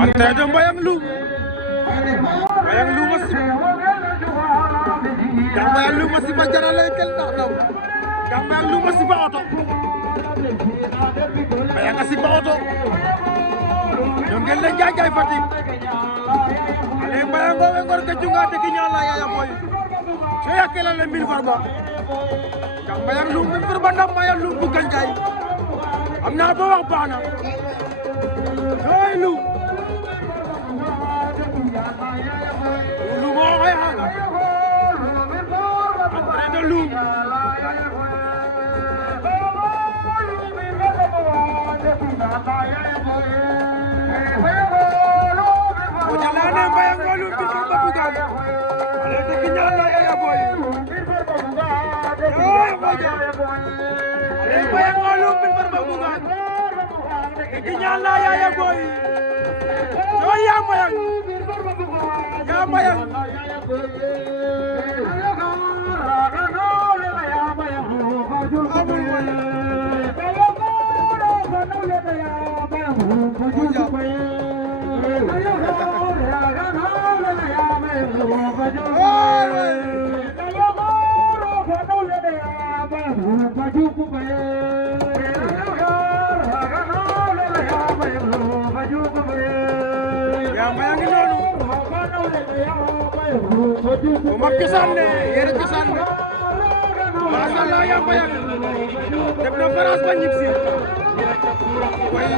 Antay de Mbayang Loum masih Mbayang Loum masih pacaran lagi kel nak tahu Mbayang Loum masih ba auto Mbayang masih ba auto ñoom ngeen leen jaay Fatick ale Mbayang go we ngor ke junga de ki ñala ya boy so yakela le mil farba Mbayang Loum min farba ndam Mbayang Loum bu ganjay amna ba wax baana Loum Loum mo ay hanga Antay de Loum Ojalane Mbayang Loum bi ko bugal ale de ki ñala ya boy ale Mbayang Loum bi farba bugal ki ñala ya boy yo ya Mbayang Omar cosaan ne yere cosaan ne masallah ya Mbayang def na France ba ñibsi way